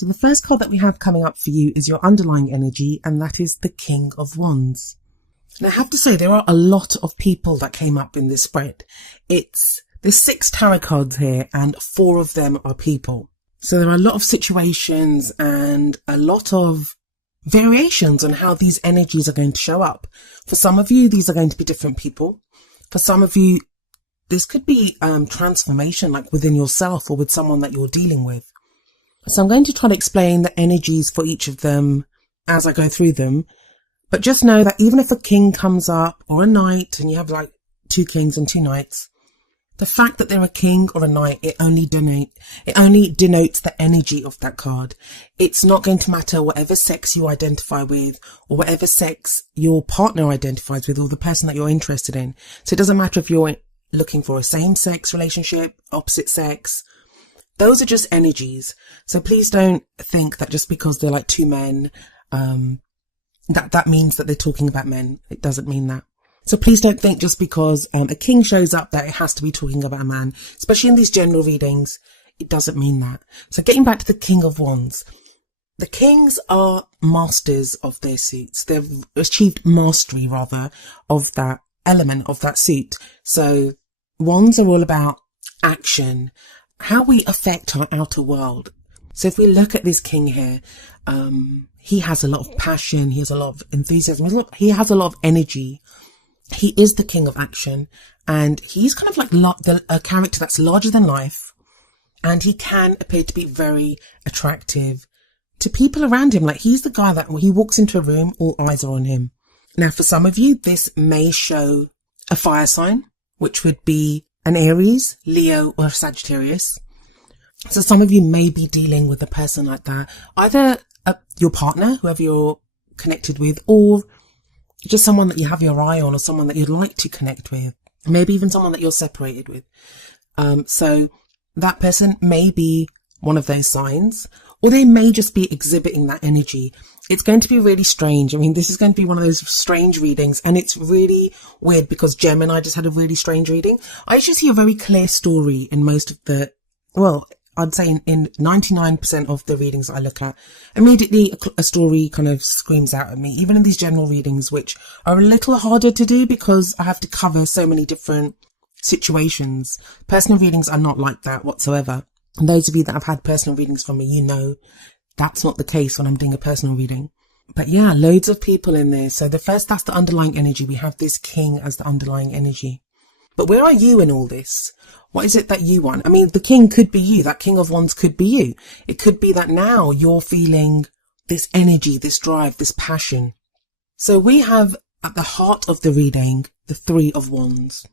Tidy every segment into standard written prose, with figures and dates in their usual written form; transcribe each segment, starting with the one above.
So the first card that we have coming up for you is your underlying energy, and that is the King of Wands. Now I have to say there are a lot of people that came up in this spread. There's 6 tarot cards here and 4 of them are people. So there are a lot of situations and a lot of variations on how these energies are going to show up. For some of you, these are going to be different people. For some of you, this could be transformation, like within yourself or with someone that you're dealing with. So I'm going to try to explain the energies for each of them as I go through them. But just know that even if a king comes up or a knight and you have like 2 kings and 2 knights, the fact that they're a king or a knight, it only denotes the energy of that card. It's not going to matter whatever sex you identify with or whatever sex your partner identifies with or the person that you're interested in. So it doesn't matter if you're looking for a same-sex relationship, opposite sex. Those are just energies. So please don't think that just because they're like 2 men, that means that they're talking about men. It doesn't mean that. So please don't think just because a king shows up that it has to be talking about a man, especially in these general readings. It doesn't mean that. So getting back to the King of Wands. The kings are masters of their suits. They've achieved mastery, rather, of that element of that suit. So wands are all about action, how we affect our outer world. So if we look at this king here, he has a lot of passion. He has a lot of enthusiasm. He has a lot of energy. He is the king of action, and he's kind of like a character that's larger than life, and he can appear to be very attractive to people around him. Like he's the guy that when he walks into a room, all eyes are on him. Now, for some of you, this may show a fire sign, which would be an Aries, Leo, or Sagittarius. So some of you may be dealing with a person like that, either your partner, whoever you're connected with, or just someone that you have your eye on or someone that you'd like to connect with, maybe even someone that you're separated with. So that person may be one of those signs, or they may just be exhibiting that energy. It's going to be really strange. I mean, this is going to be one of those strange readings, and it's really weird because Gemini just had a really strange reading. I usually see a very clear story in most of the, well, I'd say in 99% of the readings that I look at. Immediately a story kind of screams out at me, even in these general readings, which are a little harder to do because I have to cover so many different situations. Personal readings are not like that whatsoever. And those of you that have had personal readings from me, you know that's not the case when I'm doing a personal reading. But yeah, loads of people in there. So that's the underlying energy. We have this king as the underlying energy. But where are you in all this? What is it that you want? I mean, the king could be you. That King of Wands could be you. It could be that now you're feeling this energy, this drive, this passion. So we have at the heart of the reading, the 3 of Wands.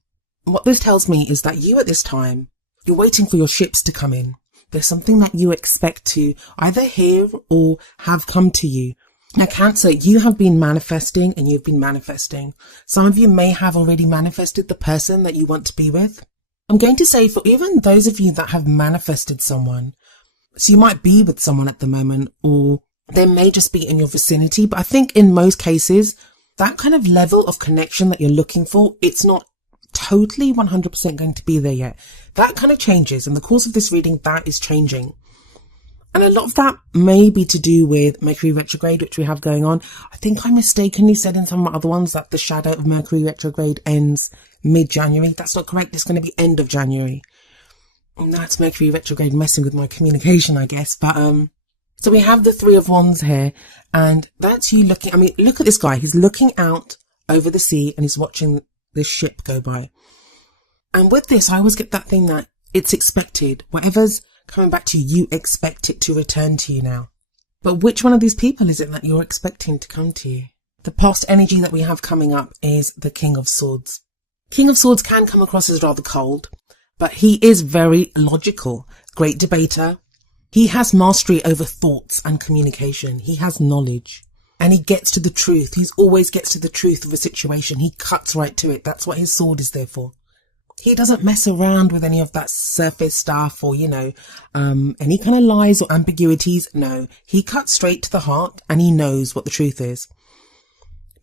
What this tells me is that you at this time, you're waiting for your ships to come in. There's something that you expect to either hear or have come to you. Now, Cancer, you have been manifesting and you've been manifesting. Some of you may have already manifested the person that you want to be with. I'm going to say for even those of you that have manifested someone, so you might be with someone at the moment, or they may just be in your vicinity. But I think in most cases, that kind of level of connection that you're looking for, it's not totally 100% going to be there yet. That kind of changes. In the course of this reading, that is changing. And a lot of that may be to do with Mercury retrograde, which we have going on. I think I mistakenly said in some of my other ones that the shadow of Mercury retrograde ends mid-January. That's not correct. It's going to be end of January. And that's Mercury retrograde messing with my communication, I guess. But so we have the 3 of Wands here, and that's you looking. I mean, look at this guy. He's looking out over the sea and he's watching this ship go by. And with this, I always get that thing that it's expected. Whatever's coming back to you, you expect it to return to you now. But which one of these people is it that you're expecting to come to you? The past energy that we have coming up is the King of Swords. King of Swords can come across as rather cold, but he is very logical, great debater. He has mastery over thoughts and communication. He has knowledge and he gets to the truth. He always gets to the truth of a situation. He cuts right to it. That's what his sword is there for. He doesn't mess around with any of that surface stuff or, you know, any kind of lies or ambiguities. No, he cuts straight to the heart and he knows what the truth is.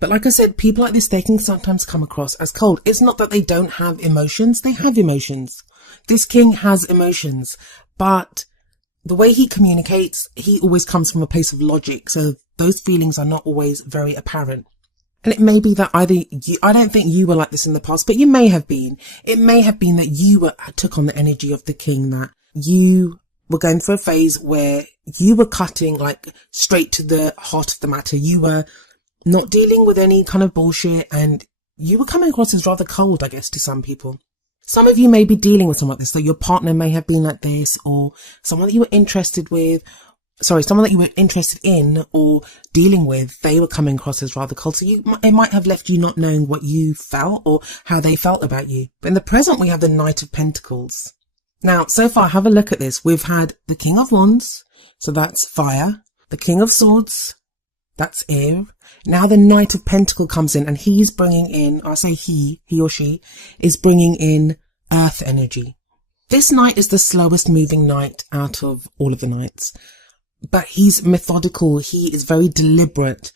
But like I said, people like this, they can sometimes come across as cold. It's not that they don't have emotions. They have emotions. This king has emotions, but the way he communicates, he always comes from a place of logic. So those feelings are not always very apparent. And it may be that either you, I don't think you were like this in the past, but you may have been. It may have been that you took on the energy of the king, that you were going through a phase where you were cutting like straight to the heart of the matter. You were not dealing with any kind of bullshit, and you were coming across as rather cold, I guess, to some people. Some of you may be dealing with someone like this, so your partner may have been like this, or someone that you were interested in or dealing with, they were coming across as rather cold. So it might have left you not knowing what you felt or how they felt about you. But in the present, we have the Knight of Pentacles. Now, so far, have a look at this. We've had the King of Wands, so that's fire. The King of Swords, that's air. Now the Knight of Pentacles comes in, and he's bringing in, I say he or she, is bringing in earth energy. This knight is the slowest moving knight out of all of the knights. But he's methodical. He is very deliberate.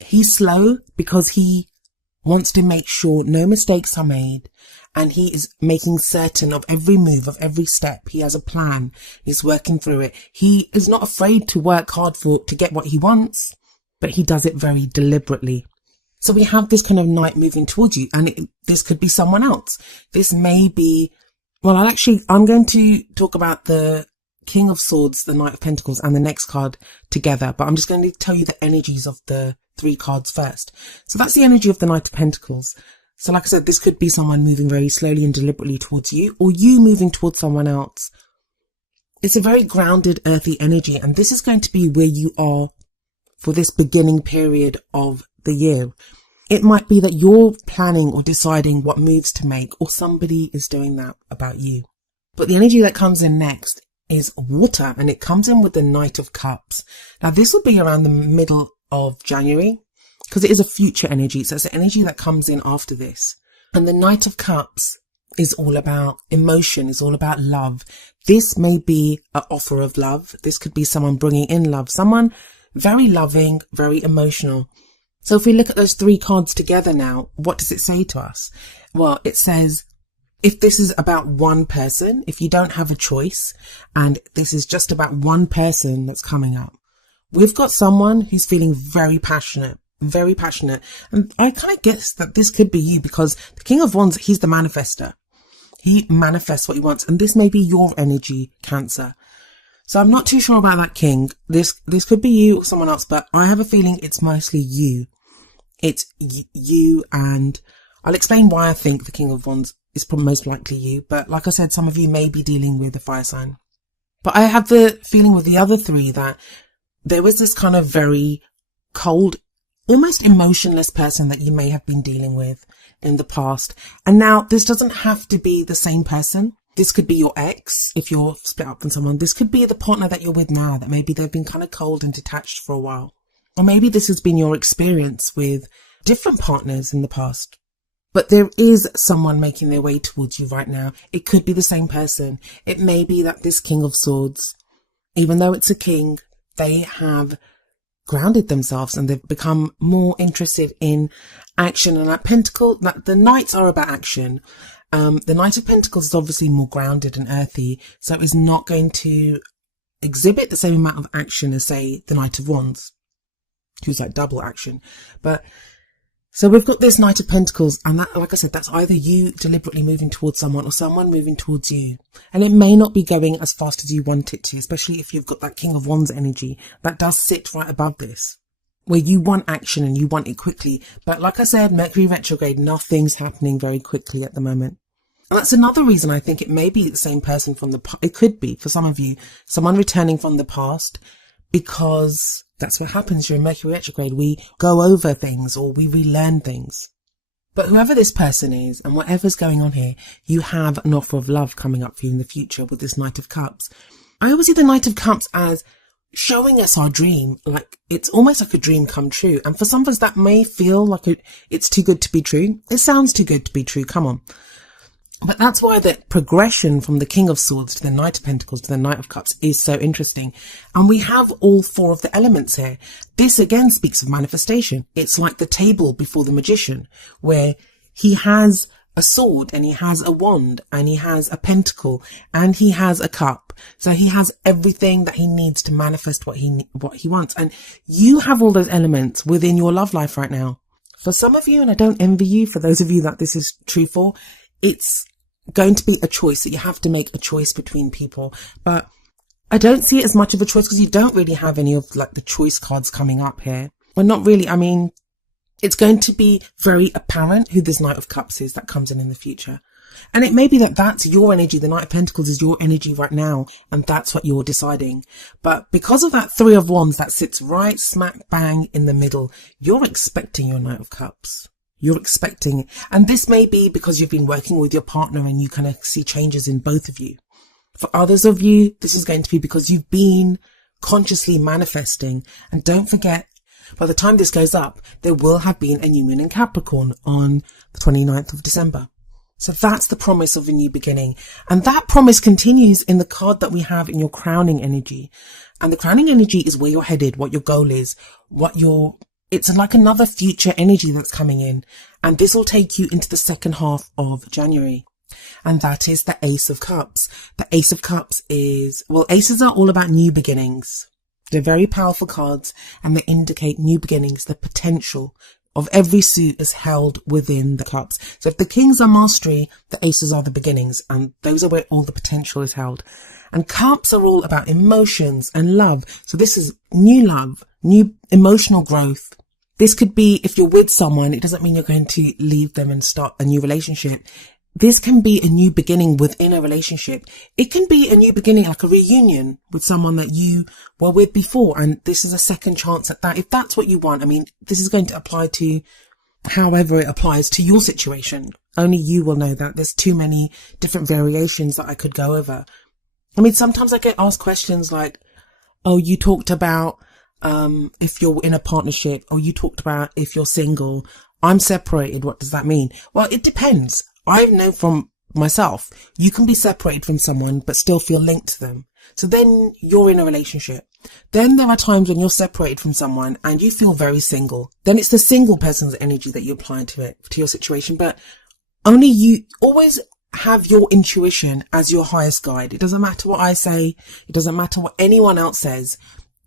He's slow because he wants to make sure no mistakes are made. And he is making certain of every move, of every step. He has a plan. He's working through it. He is not afraid to work hard to get what he wants, but he does it very deliberately. So we have this kind of knight moving towards you, and this could be someone else. This may be, well, I'm going to talk about the King of Swords, the Knight of Pentacles, and the next card together, but I'm just going to tell you the energies of the 3 cards first. So that's the energy of the Knight of Pentacles. So like I said, this could be someone moving very slowly and deliberately towards you, or you moving towards someone else. It's a very grounded, earthy energy, and this is going to be where you are for this beginning period of the year. It might be that you're planning or deciding what moves to make, or somebody is doing that about you. But the energy that comes in next is water, and it comes in with the Knight of Cups. Now this will be around the middle of January, because it is a future energy. So it's the energy that comes in after this. And the Knight of Cups is all about emotion, is all about love. This may be an offer of love. This could be someone bringing in love, someone very loving, very emotional. So if we look at those 3 cards together now, what does it say to us? Well, it says, if this is about one person, if you don't have a choice, and this is just about one person that's coming up, we've got someone who's feeling very passionate. And I kind of guess that this could be you, because the King of Wands, he's the manifester. He manifests what he wants, and this may be your energy, Cancer. So I'm not too sure about that king. This could be you or someone else, but I have a feeling it's mostly you. It's you, and I'll explain why I think the King of Wands is probably most likely you. But like I said, some of you may be dealing with a fire sign. But I have the feeling with the other 3 that there was this kind of very cold, almost emotionless person that you may have been dealing with in the past. And now this doesn't have to be the same person. This could be your ex, if you're split up from someone. This could be the partner that you're with now, that maybe they've been kind of cold and detached for a while. Or maybe this has been your experience with different partners in the past. But there is someone making their way towards you right now. It could be the same person. It may be that this King of Swords, even though it's a king, they have grounded themselves and they've become more interested in action. And the knights are about action. The Knight of Pentacles is obviously more grounded and earthy, so it's not going to exhibit the same amount of action as, say, the Knight of Wands, who's like double action. But so we've got this Knight of Pentacles, and that, like I said, that's either you deliberately moving towards someone or someone moving towards you. And it may not be going as fast as you want it to, especially if you've got that King of Wands energy that does sit right above this, where you want action and you want it quickly. But like I said, Mercury retrograde, nothing's happening very quickly at the moment. And that's another reason I think it may be the same person from it could be, for some of you, someone returning from the past, because that's what happens during Mercury retrograde. We go over things or we relearn things. But whoever this person is and whatever's going on here, you have an offer of love coming up for you in the future with this Knight of Cups. I always see the Knight of Cups as showing us our dream, like it's almost like a dream come true. And for some of us that may feel like it's too good to be true. It sounds too good to be true, come on. But that's why the progression from the King of Swords to the Knight of Pentacles to the Knight of Cups is so interesting. And we have all 4 of the elements here. This again speaks of manifestation. It's like the table before the magician, where he has a sword, and he has a wand, and he has a pentacle, and he has a cup. So he has everything that he needs to manifest what he wants. And you have all those elements within your love life right now. For some of you, and I don't envy you, for those of you that this is true for, it's going to be a choice that you have to make a choice between people. But I don't see it as much of a choice because you don't really have any of like the choice cards coming up here. Well, not really. I mean, it's going to be very apparent who this Knight of Cups is that comes in the future. And it may be that that's your energy. The Knight of Pentacles is your energy right now, and that's what you're deciding. But because of that Three of Wands that sits right smack bang in the middle, you're expecting your Knight of Cups. You're expecting, and this may be because you've been working with your partner and you kind of see changes in both of you. For others of you, this is going to be because you've been consciously manifesting. And don't forget, by the time this goes up, there will have been a new moon in Capricorn on the 29th of December. So that's the promise of a new beginning. And that promise continues in the card that we have in your crowning energy. And the crowning energy is where you're headed, what your goal is, it's like another future energy that's coming in. And this will take you into the second half of January. And that is the Ace of Cups. The Ace of Cups is, well, aces are all about new beginnings. They're very powerful cards, and they indicate new beginnings. The potential of every suit is held within the cups. So if the kings are mastery, the aces are the beginnings, and those are where all the potential is held. And cups are all about emotions and love. So this is new love, new emotional growth. This could be if you're with someone, it doesn't mean you're going to leave them and start a new relationship. This can be a new beginning within a relationship. It can be a new beginning, like a reunion with someone that you were with before. And this is a second chance at that. If that's what you want, I mean, this is going to apply to however it applies to your situation. Only you will know that. There's too many different variations that I could go over. I mean, sometimes I get asked questions like, oh, you talked about, if you're in a partnership, or you talked about if you're single, I'm separated. What does that mean? Well, it depends. I know from myself, you can be separated from someone, but still feel linked to them. So then you're in a relationship. Then there are times when you're separated from someone and you feel very single. Then it's the single person's energy that you apply to it, to your situation. But only you always have your intuition as your highest guide. It doesn't matter what I say. It doesn't matter what anyone else says.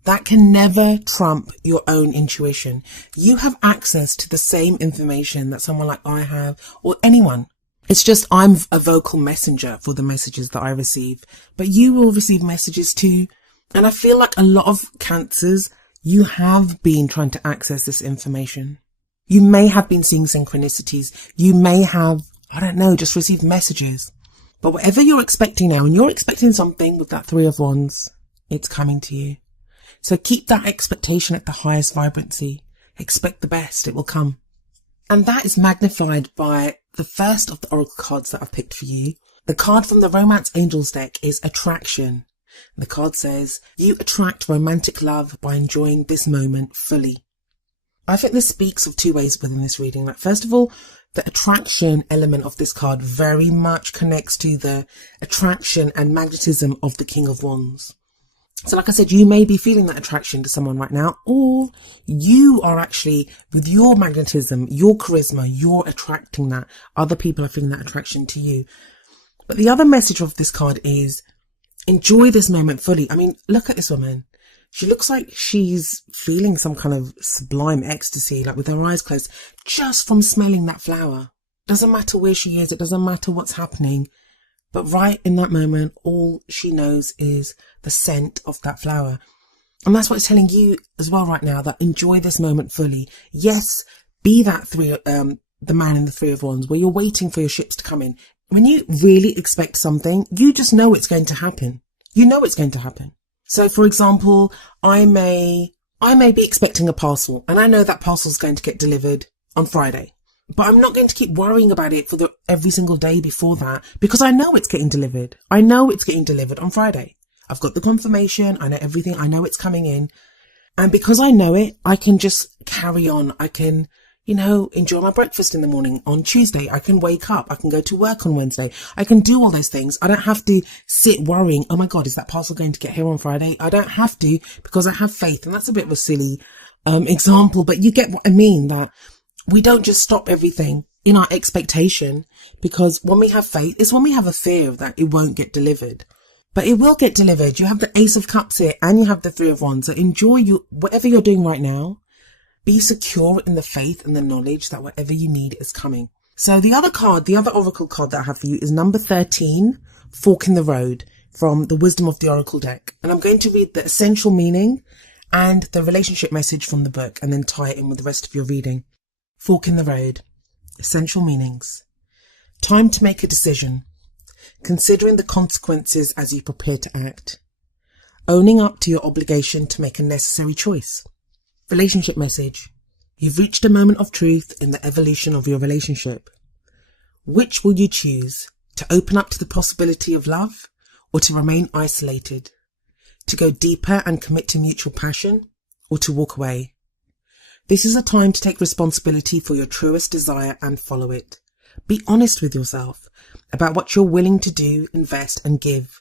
That can never trump your own intuition. You have access to the same information that someone like I have, or anyone. It's just I'm a vocal messenger for the messages that I receive, but you will receive messages too. And I feel like a lot of Cancers, you have been trying to access this information. You may have been seeing synchronicities. You may have, I don't know, just received messages. But whatever you're expecting now, and you're expecting something with that Three of Wands, it's coming to you. So keep that expectation at the highest vibrancy. Expect the best. It will come. And that is magnified by the first of the oracle cards that I've picked for you. The card from the Romance Angels deck is Attraction. The card says, you attract romantic love by enjoying this moment fully. I think this speaks of two ways within this reading. Like, first of all, the attraction element of this card very much connects to the attraction and magnetism of the King of Wands. So like I said, you may be feeling that attraction to someone right now, or you are actually, with your magnetism, your charisma, you're attracting that. Other people are feeling that attraction to you. But the other message of this card is, enjoy this moment fully. I mean, look at this woman. She looks like she's feeling some kind of sublime ecstasy, like with her eyes closed, just from smelling that flower. Doesn't matter where she is. It doesn't matter what's happening. But right in that moment, all she knows is the scent of that flower. And that's what it's telling you as well right now, that enjoy this moment fully. Yes, be that the man in the Three of Wands, where you're waiting for your ships to come in. When you really expect something, you just know it's going to happen. You know it's going to happen. So for example, I may be expecting a parcel, and I know that parcel is going to get delivered on Friday. But I'm not going to keep worrying about it for every single day before that, because I know it's getting delivered. I know it's getting delivered on Friday. I've got the confirmation. I know everything. I know it's coming in. And because I know it, I can just carry on. I can, enjoy my breakfast in the morning on Tuesday. I can wake up. I can go to work on Wednesday. I can do all those things. I don't have to sit worrying, oh my God, is that parcel going to get here on Friday? I don't have to, because I have faith. And that's a bit of a silly example, but you get what I mean, that we don't just stop everything. in our expectation, because when we have faith, it's when we have a fear that it won't get delivered. But it will get delivered. You have the Ace of Cups here and you have the Three of Wands. So enjoy whatever you're doing right now. Be secure in the faith and the knowledge that whatever you need is coming. So the other oracle card that I have for you is number 13, Fork in the Road, from the Wisdom of the Oracle deck. And I'm going to read the essential meaning and the relationship message from the book and then tie it in with the rest of your reading. Fork in the Road. Essential meanings. Time to make a decision. Considering the consequences as you prepare to act. Owning up to your obligation to make a necessary choice. Relationship message. You've reached a moment of truth in the evolution of your relationship. Which will you choose? To open up to the possibility of love or to remain isolated? To go deeper and commit to mutual passion or to walk away? This is a time to take responsibility for your truest desire and follow it. Be honest with yourself about what you're willing to do, invest and give.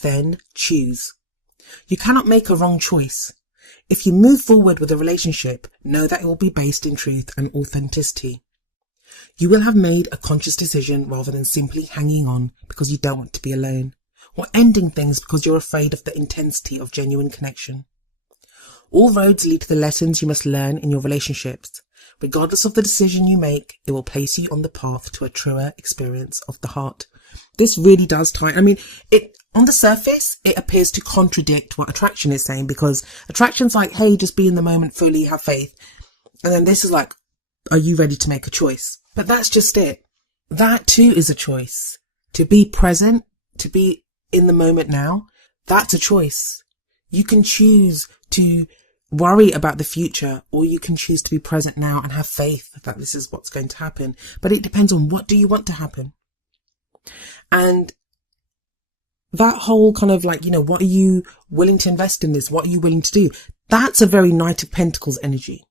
Then choose. You cannot make a wrong choice. If you move forward with a relationship, know that it will be based in truth and authenticity. You will have made a conscious decision rather than simply hanging on because you don't want to be alone, or ending things because you're afraid of the intensity of genuine connection. All roads lead to the lessons you must learn in your relationships. Regardless of the decision you make, it will place you on the path to a truer experience of the heart. This really does tie. On the surface, it appears to contradict what attraction is saying, because attraction's like, hey, just be in the moment, fully have faith. And then this is like, are you ready to make a choice? But that's just it. That too is a choice. To be present, to be in the moment now, that's a choice. You can choose to worry about the future, or you can choose to be present now and have faith that this is what's going to happen. But it depends on what do you want to happen. And that whole kind of like, what are you willing to invest in this? What are you willing to do? That's a very Knight of Pentacles energy.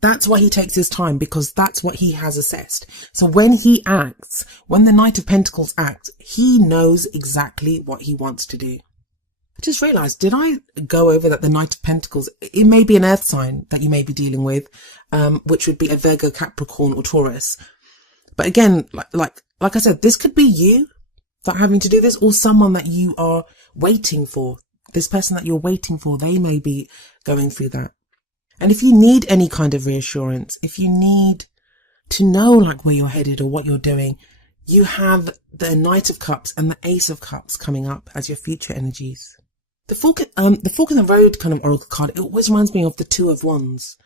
That's why he takes his time, because that's what he has assessed. So when he acts, when the Knight of Pentacles acts, he knows exactly what he wants to do. I just realised, did I go over that the Knight of Pentacles, it may be an earth sign that you may be dealing with, which would be a Virgo, Capricorn or Taurus. But again, like I said, this could be you that are having to do this, or someone that you are waiting for. This person that you're waiting for, they may be going through that. And if you need any kind of reassurance, if you need to know like where you're headed or what you're doing, you have the Knight of Cups and the Ace of Cups coming up as your future energies. The fork in the road kind of oracle card, it always reminds me of the Two of Wands,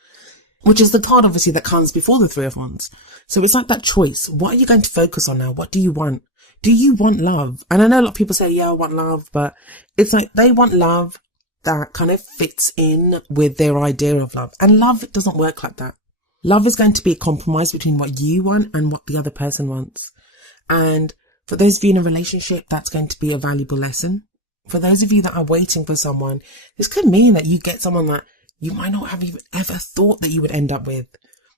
which is the card obviously that comes before the Three of Wands. So it's like that choice. What are you going to focus on now? What do you want? Do you want love? And I know a lot of people say, yeah, I want love, but it's like they want love that kind of fits in with their idea of love. And love doesn't work like that. Love is going to be a compromise between what you want and what the other person wants. And for those of you in a relationship, that's going to be a valuable lesson. For those of you that are waiting for someone, this could mean that you get someone that you might not have even ever thought that you would end up with,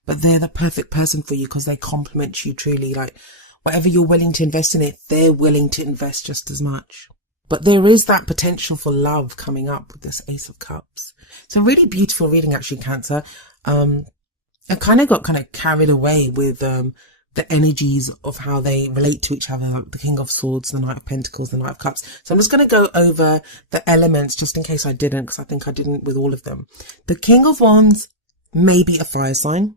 but they're the perfect person for you because they complement you truly. Like whatever you're willing to invest in it, they're willing to invest just as much. But there is that potential for love coming up with this Ace of Cups. So really beautiful reading actually, Cancer. I kind of got carried away with the energies of how they relate to each other, like the King of Swords, the Knight of Pentacles, the Knight of Cups. So I'm just going to go over the elements just in case I didn't, because I think I didn't with all of them. The King of Wands may be a fire sign,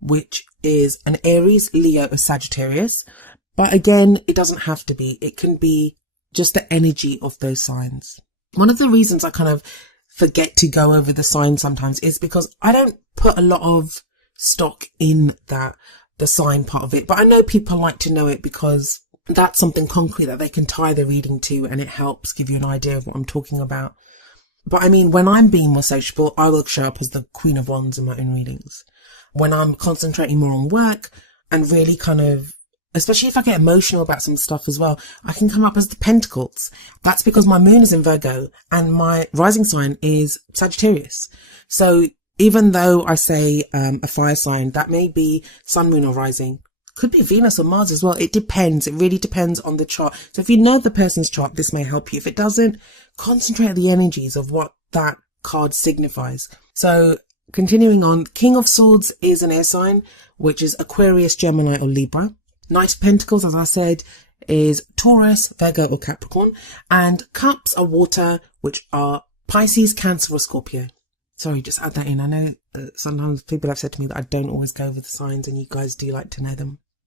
which is an Aries, Leo, or Sagittarius. But again, it doesn't have to be. It can be just the energy of those signs. One of the reasons I kind of forget to go over the signs sometimes is because I don't put a lot of stock in that, the sign part of it. But I know people like to know it because that's something concrete that they can tie the reading to, and it helps give you an idea of what I'm talking about. But I mean, when I'm being more sociable, I will show up as the Queen of Wands in my own readings. When I'm concentrating more on work and really kind of, especially if I get emotional about some stuff as well, I can come up as the Pentacles. That's because my moon is in Virgo and my rising sign is Sagittarius. So even though I say a fire sign, that may be sun, moon or rising. Could be Venus or Mars as well. It depends. It really depends on the chart. So if you know the person's chart, this may help you. If it doesn't, concentrate on the energies of what that card signifies. So continuing on, King of Swords is an air sign, which is Aquarius, Gemini or Libra. Knight of Pentacles, as I said, is Taurus, Virgo or Capricorn. And Cups are water, which are Pisces, Cancer or Scorpio. Sorry, just add that in. I know sometimes people have said to me that I don't always go over the signs and you guys do like to know them.